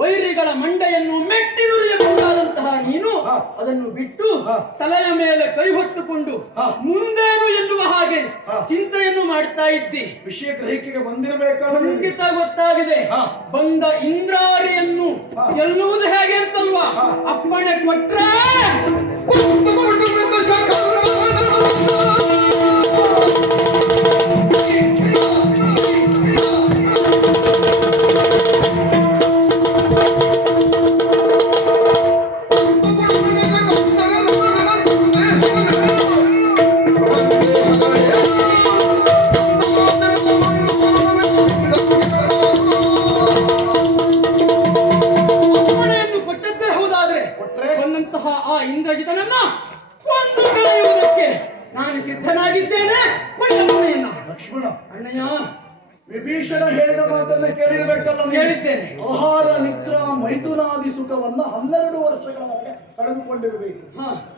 ವೈರಿಗಳ ಮಂಡೆಯನ್ನು ಮೆಟ್ಟಿನುರಿಯಬಹುದಾದಂತಹ ನೀನು ಅದನ್ನು ಬಿಟ್ಟು ತಲೆಯ ಮೇಲೆ ಕೈ ಹೊತ್ತುಕೊಂಡು ಮುಂದೇನು ಎನ್ನುವ ಹಾಗೆ ಚಿಂತೆಯನ್ನು ಮಾಡ್ತಾ ಇದ್ದಿ. ವಿಷಯ ಗ್ರಹಿಕೆಗೆ ಬಂದಿರಬೇಕಾದ ಖಂಡಿತ ಗೊತ್ತಾಗಿದೆ. ಬಂದ ಇಂದ್ರಾರಿಯನ್ನು ಗೆಲ್ಲುವುದು ಹೇಗೆ ಅಂತಲ್ವಾ ಅಪ್ಪಣೆ ಕೊಟ್ರೆ ಇಂದ್ರಜಿತನನ್ನ ಕೊಂದು ಕಳೆಯುವುದಕ್ಕೆ ನಾನು ಸಿದ್ಧನಾಗಿದ್ದೇನೆ. ಲಕ್ಷ್ಮಣ ಅಣ್ಣಯ್ಯ, ವಿಭೀಷಣ ಹೇಳಿದ ಮಾತನ್ನ ಕೇಳಿರ್ಬೇಕಲ್ಲ. ಕೇಳಿದ್ದೇನೆ. ಆಹಾರ ನಿದ್ರಾ ಮೈಥುನಾದಿ ಸುಖವನ್ನ 12 ವರ್ಷಗಳವರೆಗೆ ಕಳೆದುಕೊಂಡಿರಬೇಕು.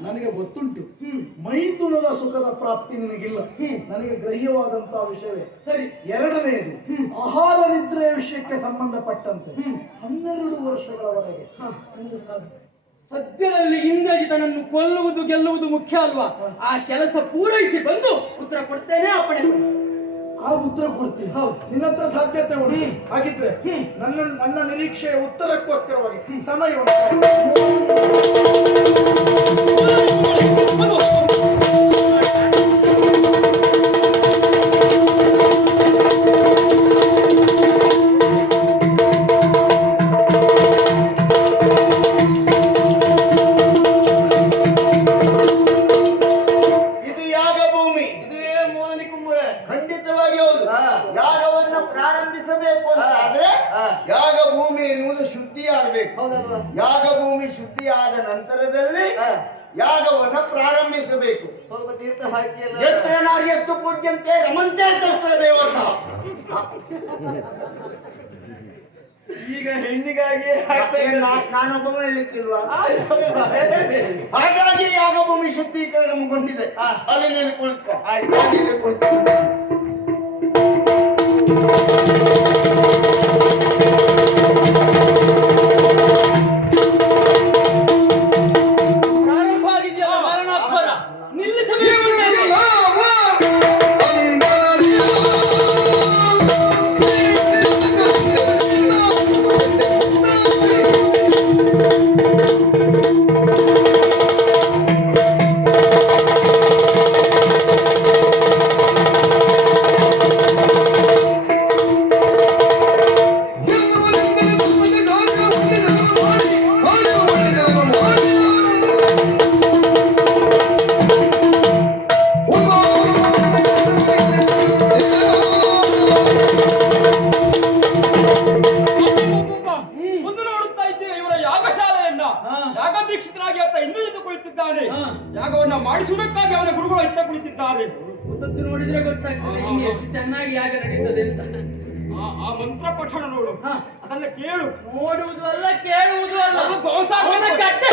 ನನಗೆ ಗೊತ್ತುಂಟು ಮೈಥುನದ ಸುಖದ ಪ್ರಾಪ್ತಿ ನಿನಗಿಲ್ಲ. ನನಗೆ ಗ್ರಹ್ಯವಾದಂತಹ ವಿಷಯವೇ ಸರಿ. ಎರಡನೆಯದು ಆಹಾರ ನಿದ್ರೆಯ ವಿಷಯಕ್ಕೆ ಸಂಬಂಧಪಟ್ಟಂತೆ 12 ವರ್ಷಗಳವರೆಗೆ ನಿಮಗೆ ಸಾಧ್ಯ. ಸದ್ಯದಲ್ಲಿ ಇಂದ್ರಜಿತನನ್ನು ಕೊಲ್ಲುವುದು ಗೆಲ್ಲುವುದು ಮುಖ್ಯ ಅಲ್ವಾ? ಆ ಕೆಲಸ ಪೂರೈಸಿ ಬಂದು ಉತ್ತರ ಕೊಡ್ತೇನೆ. ಅಪ್ಪಣೆ ಆ ಉತ್ತರ ಕೊಡ್ತೀನಿ. ಹೌದು, ನಿನ್ನ ಹತ್ರ ಸಾಧ್ಯತೆ ಉಂಟು. ಹಾಗಿದ್ರೆ ನನ್ನ ನಿರೀಕ್ಷೆಯ ಉತ್ತರಕ್ಕೋಸ್ಕರವಾಗಿ ಸಮಯವನ್ನು ಯಾಗ ಭೂಮಿ ಎನ್ನುವುದು ಶುದ್ಧಿ ಆಗಬೇಕು. ಯಾಗ ಭೂಮಿ ಶುದ್ಧಿ ಆದ ನಂತರದಲ್ಲಿ ಯಾಗವನ್ನ ಪ್ರಾರಂಭಿಸಬೇಕು. ಸ್ವಲ್ಪ ತೀರ್ಥ ಹಾಕಿ ಎಷ್ಟು ಪೂಜ್ಯಂತೆ ರಮಂತೆ ದೇವತ. ಈಗ ಹೆಣ್ಣಿಗಾಗಿ ನಾನೊಬ್ಬ ಹೇಳಲಿಕ್ಕಿಲ್ವಾ? ಹಾಗಾಗಿ ಯಾಗ ಭೂಮಿ ಶುದ್ಧೀಕರಣಗೊಂಡಿದೆ. ಅಲ್ಲಿ ನೀನು ಕುಳಿತು ಯಾಗವನ್ನ ಮಾಡಿಸುವುದಕ್ಕಾಗಿ ಅವನ ಗುರುಗಳು ಇತ್ತ ಕುಳಿತಿದ್ದಾರೆ. ಮುತ್ತತ್ತು ನೋಡಿದ್ರೆ ಗೊತ್ತಾಗ್ತದೆ ಇನ್ನು ಎಷ್ಟು ಚೆನ್ನಾಗಿ ಯಾಗ ನಡೀತದೆ ಅಂತ. ಆ ಮಂತ್ರ ಪಠಣ ನೋಡು, ಅದನ್ನ ಕೇಳು. ನೋಡುವುದು ಅಲ್ಲ, ಕೇಳುವುದು ಅಲ್ಲ. ಗಡ್ಡೆ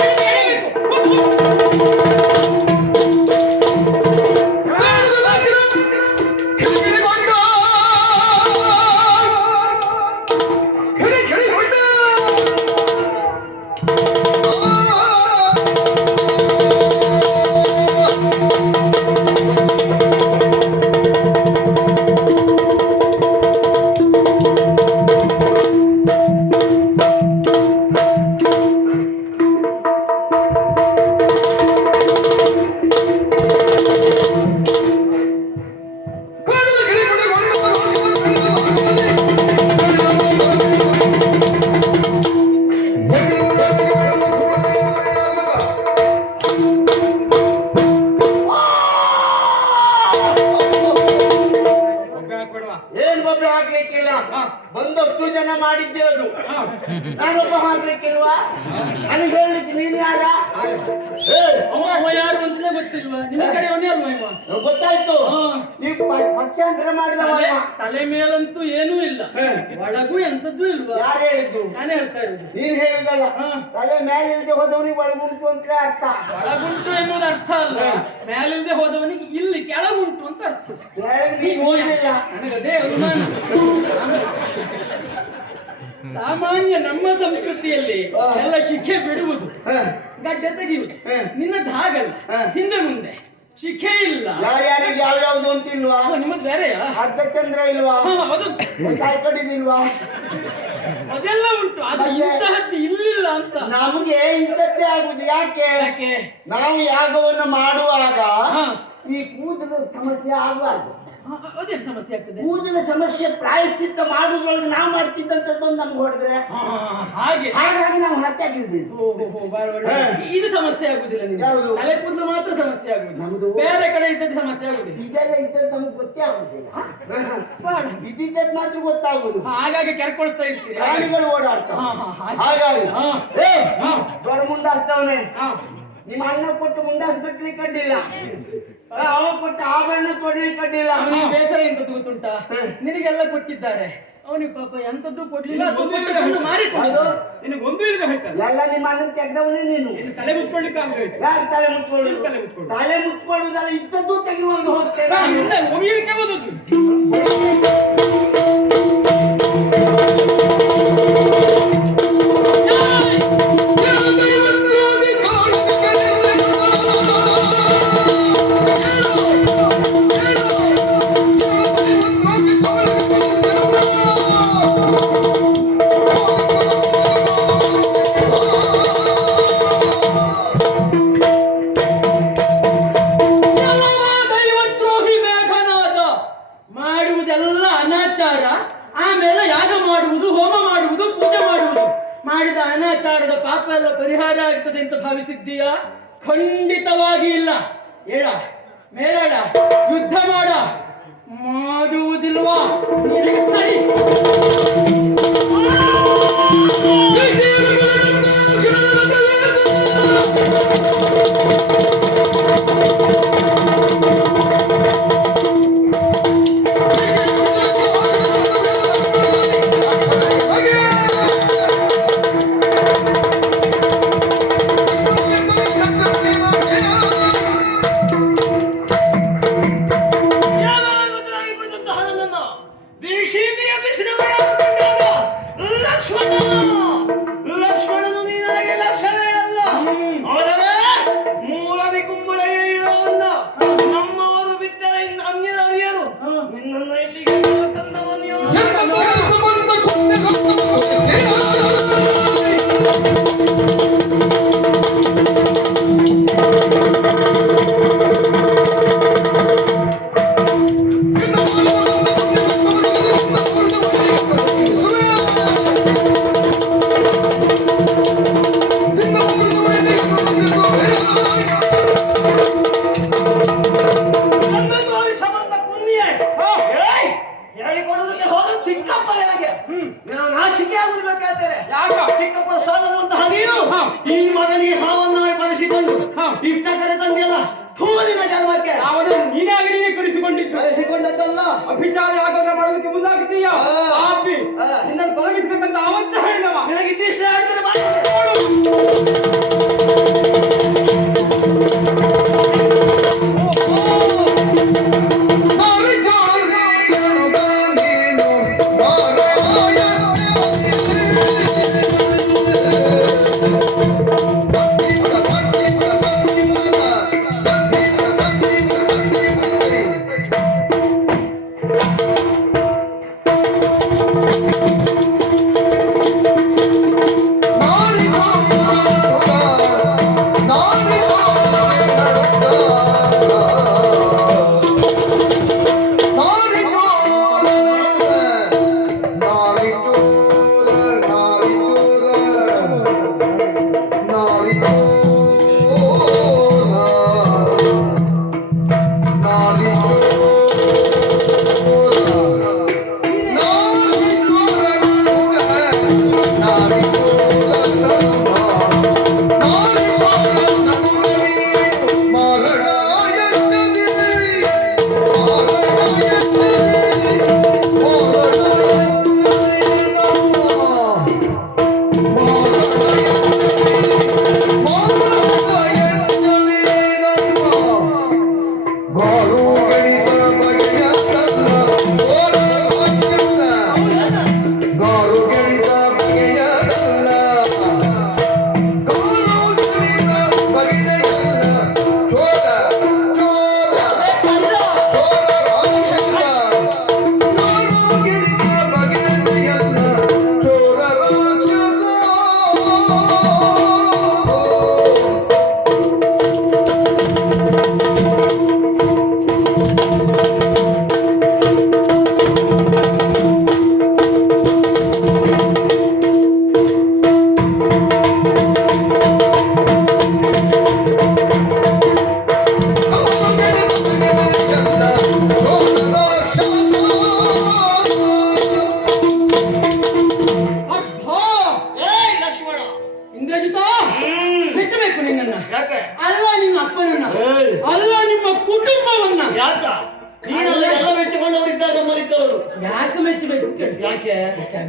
ಬಂದಷ್ಟು ಜನ ಮಾಡಿದ್ದೇವರು. ನಾನೊಬ್ಬ ಹಾಕ್ಲಿಕ್ಕಿಲ್ವಾ? ನನಗೆ ಹೇಳಲಿಕ್ಕೆ ನೀನು ಯಾರ? ಯಾರು ಅಂತ ಗೊತ್ತಿಲ್ವಾ? ನಿಮ್ಮ ಕಡೆ ಅವನೇ ಅಲ್ವಾ? ಗೊತ್ತಾಯ್ತು. ನೀವು ಪಕ್ಷಾಂತರ ಮಾಡಿದ ತಲೆ ಮೇಲಂತೂ ಏನೂ ಇಲ್ಲ, ಒಳಗೂ ಎಂತದ್ದು ಇಲ್ವಾ? ಯಾರು ಹೇಳಿದ್ದು? ನಾನೇ ಹೇಳ್ತಾ ಇರೋದು. ನೀನ್ ಹೇಳಿದಲ್ಲ. ತಲೆ ಮೇಲಿಲ್ದೆ ಹೋದವನಿಗೆ ಒಳಗುಂಟು ಅಂತ ಅರ್ಥ. ಒಳಗುಂಟು ಎನ್ನುವುದು ಅರ್ಥ ಅಲ್ಲ, ಮೇಲಿಲ್ದೆ ಹೋದವನಿಗೆ ಇಲ್ಲಿ ಕೆಳಗುಂಟು ಅಂತ ಅರ್ಥ. ನೀನು ಹೋಗಲಿಲ್ಲ. ನನಗದೇ ಅನುಮಾನ. ಸಾಮಾನ್ಯ ನಮ್ಮ ಸಂಸ್ಕೃತಿಯಲ್ಲಿ ಎಲ್ಲ ಶಿಕ್ಷೆ ಬಿಡುವುದು, ಗಡ್ಡೆ ತೆಗೆಯುವುದು. ನಿನ್ನದ್ದು ಹಾಗಲ್ಲ, ಹಿಂದೆ ಮುಂದೆ ಶಿಕ್ಷೆ ಇಲ್ಲ. ಯಾರ್ಯಾರಿಗೆ ಯಾವ್ಯಾವ್ದು ಅಂತ ಇಲ್ವಾ? ನಿಮ್ಮದು ಬೇರೆಯಾ? ಅರ್ಧಚಂದ್ರ ಇಲ್ವಾ? ಅದು ಕಾಯಿ ಕಡಿದಿಲ್ವಾ? ಅದೆಲ್ಲ ಉಂಟು, ಅದು ಇಂತಹದ್ದು ಇಲ್ಲಿಲ್ಲ ಅಂತ. ನಮಗೆ ಇಂಥದ್ದೇ ಆಗುದು. ಯಾಕೆ? ಯಾಕೆ? ನಾವು ಯಾಗವನ್ನು ಮಾಡುವಾಗ ಈ ಕೂದಲು ಸಮಸ್ಯೆ ಆಗಬಾರ್ದು. ಅದೇನು ಸಮಸ್ಯೆ ಆಗ್ತದೆ? ಕೂದಲ ಸಮಸ್ಯೆ ಪ್ರಾಯಶ್ಚಿತ್ತ ಮಾಡುದ್ರೊಳಗೆ ನಾವು ಮಾಡ್ತಿದ್ದಂಥದ್ದು ನಮ್ಗೆ ಹೊಡೆದ್ರೆ ಹಾಗೆ, ಹಾಗಾಗಿ ನಾವು ಹಚ್ಚಾಗಿದ್ದೀವಿ. ಇದು ಸಮಸ್ಯೆ ಆಗುದಿಲ್ಲ ನಿಮ್ಗೆ. ಯಾವುದು? ತಲೆ ಕೂದಲು ಮಾತ್ರ ಸಮಸ್ಯೆ ಆಗುದು, ನಮ್ದು ಬೇರೆ ಕಡೆ ಇದ್ದದ್ದು ಸಮಸ್ಯೆ ಆಗುದಿಲ್ಲ. ಇದೆಲ್ಲ ಇದ್ದದ್ದು ನಮ್ಗೆ ಗೊತ್ತೇ ಆಗುದಿಲ್ಲ. ಇದ್ದಿದ್ದದ್ದು ಮಾತ್ರ ಗೊತ್ತಾಗುದು. ಹಾಗಾಗಿ ಕೆರ್ಕೊಳ್ತಾ ಇರ್ತೀರಿ, ಪ್ರಾಣಿಗಳು ಓಡಾಡ್ತಾವ. ಹಾಗಾಗಿ ದೊಡ್ಡ ಮುಂಡಾಸ್ತವನೇ. ನಿಮ್ಮ ಅಣ್ಣ ಕೊಟ್ಟು ಮುಂಡಾಸ್ ಕಟ್ಲಿಕ್ಕೆ ಅಡ್ಡಿಲ್ಲ, ಅವ ಕೊಟ್ಟು ಆಭರಣ ಕೊಡ್ಲಿಕ್ಕೆ ಅಡ್ಡಿಲ್ಲ. ಅವನಿಗೆ ಬೇಸರ ಎಂತದ್ದು ಗೊತ್ತುಂಟಾ? ನಿನಗೆಲ್ಲ ಕೊಟ್ಟಿದ್ದಾರೆ, ಅವನಿಗೆ ಪಾಪ ಎಂತದ್ದು ಕೊಡ್ಲಿಲ್ಲ. ಮಾರಿಕೊಂಡು ನಿನಗೆ ಒಂದು ಇಲ್ಲದೆ ಹೋಯ್ತಲ್ಲ. ಎಲ್ಲ ನಿಮ್ಮ ಅಣ್ಣ ತೆಗ್ದವನೇ ನೀನು. ತಲೆ ಮುಚ್ಕೊಳ್ಳಿಕ್ಕೆ ಆಗಬೇಕು. ಯಾರು ತಲೆ ಮುಚ್ಕೊಳ್ಳೋದು? ತಲೆ ಮುಚ್ಕೊಳ್ಳುದಲ್ಲ, ಇದ್ದದ್ದು ತೆಗೆದುಕೊಂಡು ಹೋಗ್ತೇನೆ. ಮುಗಿಯಲಿಕ್ಕೆ ಬದುಕು. ಮಾಡುವುದೆಲ್ಲ ಅನಾಚಾರ, ಆಮೇಲೆ ಯಾಗ ಮಾಡುವುದು, ಹೋಮ ಮಾಡುವುದು, ಪೂಜೆ ಮಾಡುವುದು. ಮಾಡಿದ ಅನಾಚಾರದ ಪಾಪ ಎಲ್ಲ ಪರಿಹಾರ ಆಗ್ತದೆ ಅಂತ ಭಾವಿಸಿದ್ದೀಯಾ? ಖಂಡಿತವಾಗಿ ಇಲ್ಲ. ಹೇಳ ಮೇಲಾಳ, ಯುದ್ಧ ಮಾಡ. ಮಾಡುವುದಿಲ್ವಾ? ನಿನಗೆ ಸರಿ. ಲಕ್ಷ್ಮಣನು ನೀ ನನಗೆ ಲಕ್ಷಣವೇ ಅಲ್ಲ. ಆದರೆ ಮೂಲದಿ ಕುಂಬಳೆಯೇ ಇರೋವನ್ನ ನಮ್ಮವರು ಬಿಟ್ಟರೆ ಇನ್ನು ಅನ್ಯರು ಅರಿಯರು. ನಿನ್ನನ್ನು ಇಲ್ಲಿಗೆ ತಂದವನು ಹೇಳಿಕೊಡೋದಕ್ಕೆ ಹೋದ ಚಿಕ್ಕಪ್ಪ ನನಗೆ ನಾಚಿಕೆ ಆಗುದಿಲ್ಲ. ಚಿಕ್ಕಪ್ಪ ಸಾಲದಂತಹ ನೀನು ಈ ಮಗನಿಗೆ ಸಾವನ್ನವೇ ಬಳಸಿಕೊಂಡು ಇತ್ತ ಕರೆ ತಂದೆಯಲ್ಲ ಸೂರಿನ ಜನ್ಮಕ್ಕೆ ಅವನು ನೀನಾಗಿ ನೀನೇ ಕರೆಸಿಕೊಂಡಿದ್ದು. ಬಳಸಿಕೊಂಡದ್ದಲ್ಲ. ಅಭಿಚಾರ ಯಾಗವನ್ನು ಮಾಡೋದಕ್ಕೆ ಮುಂದಾಗ್ತೀಯ. ನಿನ್ನನ್ನು ತೊಲಗಿಸಬೇಕಂತ ಅವತ್ತ ಹೇಳಿದವ. ನಿನಗೆ ಇತ್ತೀಚೆ ಆಡ್ತಾರೆ.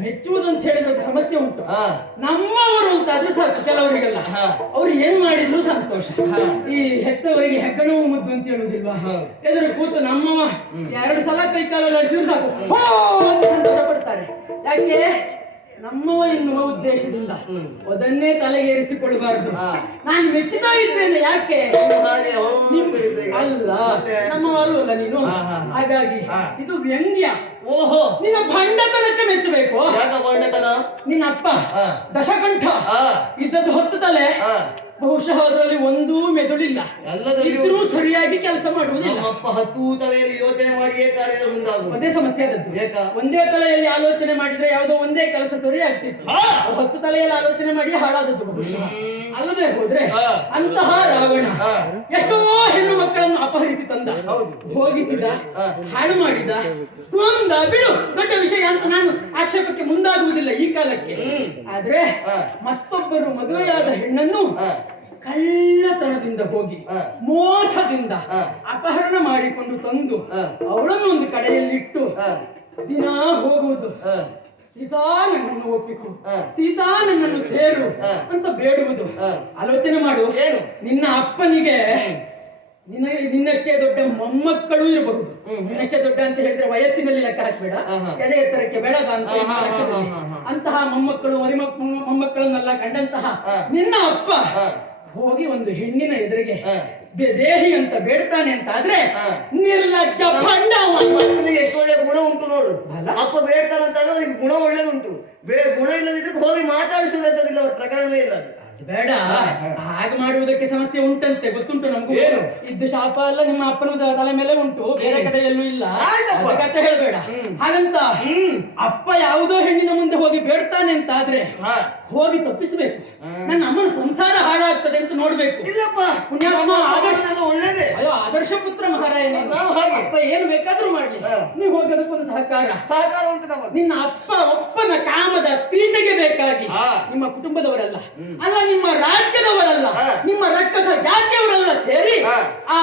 ಮೆಚ್ಚುವುದು ಅಂತ ಹೇಳಿದ್ರೆ ಅದು ಸಮಸ್ಯೆ ಉಂಟು. ಹಾ. ನಮ್ಮವರು ಅಂತಾದ್ರೂ ಸಾಕು ಕೆಲವರಿಗೆಲ್ಲ. ಹಾ. ಅವ್ರು ಏನ್ ಮಾಡಿದ್ರು ಸಂತೋಷ. ಹಾ. ಈ ಹೆತ್ತವರಿಗೆ ಹೆಗ್ಗಣವು ಮುದ್ದು ಅಂತ ಹೇಳುದಿಲ್ವಾ? ಹಾ. ಎದುರು ಕೂತು ನಮ್ಮವ 2 ಸಲ ಕೈ ಕಾಲ ಅಡಿಸಿದ್ರು ಸಾಕು ಓ ಅಂತ ಸಂತೋಷ ಪಡ್ತಾರೆ. ಯಾಕೆ? ನಮ್ಮವ ಎನ್ನುವ ಉದ್ದೇಶದಿಂದ ಅದನ್ನೇ ತಲೆಗೇರಿಸಿಕೊಳ್ಳಬಾರದು. ಹಾ. ನಾನು ಮೆಚ್ಚುತ್ತಾ ಇದ್ದೇನೆ. ಯಾಕೆ? ಹಾಗೆ ಹೌದು ಹೇಳಿದ್ರೆ ಈಗ. ಅಲ್ಲ ಮತ್ತೆ? ನಮ್ಮವ ಅಲ್ವಲ್ಲ ನೀನು. ಹಾ, ಹಾ, ಹಾ. ಹಾಗಾಗಿ ಹಾ. ಇದು ವ್ಯಂಗ್ಯ. ಓಹೋ, ನಿನ್ನ ಭಂಡತನಕ್ಕೆ ಮೆಚ್ಚಬೇಕು. ಯಾಕ ಬಂಡತನ? ನಿನ್ನ ಅಪ್ಪ ಹಾ. ದಶಕಂಠ ಹಾ. ಇದ್ದದ್ದು 10 ತಲೆ. ಹಾ. ಬಹುಶಃ ಅದರಲ್ಲಿ ಒಂದೂ ಮೆದುಳಿಲ್ಲ. ಎಲ್ಲದರಲ್ಲಿ ಇದ್ರೂ ಸರಿಯಾಗಿ ಕೆಲಸ ಮಾಡುವುದಿಲ್ಲ. ನಮ್ಮಪ್ಪ 10 ತಲೆಯಲ್ಲಿ ಯೋಚನೆ ಮಾಡಿಯೇ ಕಾರ್ಯದ ಮುಂದಾಗುವುದು. ಅದೇ ಸಮಸ್ಯೆ ಆದದ್ದು. ಏಕ? ಒಂದೇ ತಲೆಯಲ್ಲಿ ಆಲೋಚನೆ ಮಾಡಿದ್ರೆ ಯಾವುದೋ ಒಂದೇ ಕೆಲಸ ಸರಿ ಆಗ್ತಿತ್ತು. ಹಾ. 10 ತಲೆಯಲ್ಲಿ ಆಲೋಚನೆ ಮಾಡಿ ಹಾಳಾದದ್ದು ಬಹುಶಃ. ಅಲ್ಲದೆ ಹೋದ್ರೆ ಹಾ. ಅಂತಹ ರಾವಣ ಹಾ. ಎಷ್ಟೋ ಹೆಣ್ಣು ಮಕ್ಕಳನ್ನು ಅಪಹರಿಸಿ ತಂದ, ಹೌದು. ಭೋಗಿಸಿದ, ಹಾ. ಹಾಳು ಮಾಡಿದ, ಕೊಂದ. ಬಿಡು, ದೊಡ್ಡ ವಿಷಯ ಅಂತ ನಾನು ಆಕ್ಷೇಪಕ್ಕೆ ಮುಂದಾಗುವುದಿಲ್ಲ ಈ ಕಾಲಕ್ಕೆ. ಆದ್ರೆ ಹಾ. ಮತ್ತೊಬ್ಬರು ಮದುವೆಯಾದ ಹೆಣ್ಣನ್ನು ಹಾ. ಕಳ್ಳತನದಿಂದ ಹೋಗಿ ಹಾ. ಮೋಸದಿಂದ ಹಾ. ಅಪಹರಣ ಮಾಡಿಕೊಂಡು ತಂದು ಹಾ. ಅವಳನ್ನು ಒಂದು ಕಡೆಯಲ್ಲಿಟ್ಟು ಹಾ. ದಿನ ಹೋಗುವುದು. ಹಾ. ಸೀತಾ ನನ್ನನ್ನು ಒಪ್ಪಿಕು, ಹಾ. ಸೀತಾ ನನ್ನನ್ನು ಸೇರು ಹಾ. ಅಂತ ಬೇಡುವುದು. ಹಾ. ಆಲೋಚನೆ ಮಾಡು. ಏನು? ನಿನ್ನ ಅಪ್ಪನಿಗೆ ನಿನ್ನಷ್ಟೇ ದೊಡ್ಡ ಮೊಮ್ಮಕ್ಕಳು ಇರಬಹುದು. ನಿನ್ನಷ್ಟೇ ದೊಡ್ಡ ಅಂತ ಹೇಳಿದ್ರೆ ವಯಸ್ಸಿನಲ್ಲಿ ಲೆಕ್ಕ ಹಾಕಬೇಡ, ಎದೆ ಎತ್ತರಕ್ಕೆ ಬೆಳೆದ ಅಂತ ಲೆಕ್ಕದಲ್ಲಿ. ಅಂತಹ ಮೊಮ್ಮಕ್ಕಳು ಮೊಮ್ಮಕ್ಕಳನ್ನೆಲ್ಲ ಕಂಡಂತಹ ನಿನ್ನ ಅಪ್ಪ ಹೋಗಿ ಒಂದು ಹೆಣ್ಣಿನ ಎದುರಿಗೆ ದೇಹಿ ಅಂತ ಬೇಡ್ತಾನೆ ಅಂತ ಆದ್ರೆ ನಿರ್ಲಜ್ಜ ಭಂಡ. ಮಕ್ಕಳಿಗೆ ಎಷ್ಟು ಒಳ್ಳೆ ಗುಣ ಉಂಟು ನೋಡು. ಅಪ್ಪ ಬೇಡ್ತಾನಂತಾದ್ರೆ ಅವನಿಗೆ ಗುಣ ಒಳ್ಳೇದುಂಟು. ಗುಣ ಇಲ್ಲದಿದ್ರೆ ಹೋಗಿ ಮಾತಾಡಿಸುವುದಂತದಿಲ್ಲ, ಪ್ರಕರಣವೇ ಇಲ್ಲ. ಬೇಡ, ಹಾಗೆ ಮಾಡುವುದಕ್ಕೆ ಸಮಸ್ಯೆ ಉಂಟಂತೆ, ಗೊತ್ತುಂಟು ನಮಗೂ. ಇದ್ದು ಶಾಪ ಎಲ್ಲ ನಿಮ್ಮ ಅಪ್ಪನ ತಲೆ ಮೇಲೆ ಉಂಟು, ಬೇರೆ ಕಡೆ ಎಲ್ಲೂ ಇಲ್ಲ. ಕತೆ ಹೇಳ್ಬೇಡ ಹಾಗಂತ. ಅಪ್ಪ ಯಾವುದೋ ಹೆಣ್ಣಿನ ಮುಂದೆ ಹೋಗಿ ಬೇಡ್ತಾನೆ ಅಂತ ಆದ್ರೆ ಹೋಗಿ ತಪ್ಪಿಸಬೇಕು. ನನ್ನ ಅಮ್ಮನ ಸಂಸಾರ ಹಾಳಾಗ್ತದೆ ಅಂತ ನೋಡ್ಬೇಕು. ಇಲ್ಲಪ್ಪ, ಪುಣ್ಯಾತ್ಮ ಆದರ್ಶ ಒಳ್ಳೇದೇ. ಅಯ್ಯೋ ಆದರ್ಶ ಪುತ್ರ ಮಹಾರಾಯ. ಅಪ್ಪ ಏನು ಬೇಕಾದ್ರೂ ಮಾಡ್ಲಿ, ನೀವು ಹೋಗಿ ಅದಕ್ಕೊಂದು ಸಹಕಾರ ಉಂಟು ನಮ್ಮ. ನಿನ್ನ ಅಪ್ಪ ಒಪ್ಪನ ಕಾಮದ ಪೀಠೆಗೆ ಬೇಕಾಗಿ ನಿಮ್ಮ ಕುಟುಂಬದವರಲ್ಲ, ಅಲ್ಲ ನಿಮ್ಮ ರಾಜ್ಯದವರಲ್ಲ, ನಿಮ್ಮ ರಕ್ಕಸ ಜಾತಿಯವರೆಲ್ಲ ಸೇರಿ ಆ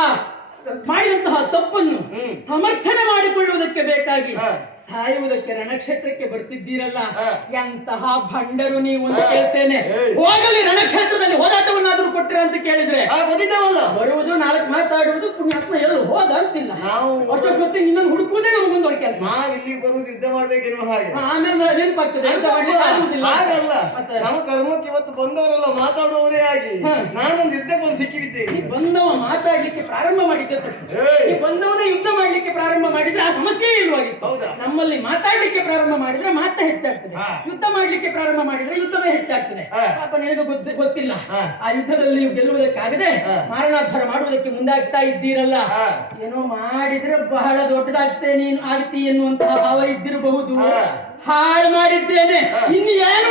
ಮಾಡಿದಂತಹ ತಪ್ಪನ್ನು ಸಮರ್ಥನೆ ಮಾಡಿಕೊಳ್ಳುವುದಕ್ಕೆ ಬೇಕಾಗಿ ಸಾಯುವುದಕ್ಕೆ ರಣಕ್ಷೇತ್ರಕ್ಕೆ ಬರ್ತಿದ್ದೀರಲ್ಲ. ಎಂತಹ ಭಂಡರು ನೀವು ಅಂತ ಕೇಳ್ತೇನೆ. ಹೋಗಲಿ, ರಣಕ್ಷೇತ್ರದಲ್ಲಿ ಹೋರಾಟವನ್ನಾದ್ರೂ ಕೊಟ್ಟಿರ ಅಂತ ಕೇಳಿದ್ರೆ ಬರುವುದು, 4 ಮಾತಾಡುವುದು, ಪುಣ್ಯಾತ್ಮ ಎಲ್ಲೂ ಹೋದ ಅಂತಿಲ್ಲ. ಅಷ್ಟೊತ್ತಿಗೆ ಇನ್ನೊಂದು ಹುಡುಕುವುದೇ ನಮಗೊಂದು ಕೆಲಸ. ಇಲ್ಲಿ ಬರುವುದು ಯುದ್ಧ ಮಾಡ್ಬೇಕೇನೋ ಹಾಗೆ. ಆಮೇಲೆ ನೆನಪಾಗ್ತದೆ ಹಾಗಲ್ಲ, ನಮ್ಮ ಕರ್ಮಕ್ಕೆ ಇವತ್ತು ಬಂದವರೆಲ್ಲ ಮಾತಾಡುವವರೇ ಆಗಿ ನಾನೊಂದು ಯುದ್ಧಕ್ಕೆ ಸಿಕ್ಕಿಬಿದ್ದೇನೆ. ಬಂದವ ಮಾತಾಡ್ಲಿಕ್ಕೆ ಪ್ರಾರಂಭ ಮಾಡಿದ್ದೆ ತಪ್ಪು. ಬಂದವನೇ ಯುದ್ಧ ಮಾಡ್ಲಿಕ್ಕೆ ಪ್ರಾರಂಭ ಮಾಡಿದ್ರೆ ಆ ಸಮಸ್ಯೆ ಇಲ್ವಾಗಿತ್ತು. ನಮ್ಮಲ್ಲಿ ಮಾತಾಡ್ಲಿಕ್ಕೆ ಪ್ರಾರಂಭ ಮಾಡಿದ್ರೆ ಮಾತ್ರ ಹೆಚ್ಚಾಗ್ತದೆ, ಯುದ್ಧ ಮಾಡ್ಲಿಕ್ಕೆ ಪ್ರಾರಂಭ ಮಾಡಿದ್ರೆ ಯುದ್ಧವೇ ಹೆಚ್ಚಾಗ್ತದೆ. ಪಾಪ ನಿನಗೆ ಗೊತ್ತಿಲ್ಲ, ಆ ಯುದ್ಧದಲ್ಲಿ ಗೆಲ್ಲುವುದಕ್ಕಾಗದೆ ಮಾರಣಾಧಾರ ಮಾಡುವುದಕ್ಕೆ ಮುಂದಾಗ್ತಾ ಇದ್ದೀರಲ್ಲ. ಏನೋ ಮಾಡಿದ್ರೆ ಬಹಳ ದೊಡ್ಡದಾಗ್ತೇ ನೀನು ಆಗ್ತಿ ಎನ್ನುವಂತಹ ಭಾವ ಇದ್ದಿರಬಹುದು. ಹಾಳು ಮಾಡಿದ್ದೇನೆ, ಇನ್ನು ಏನು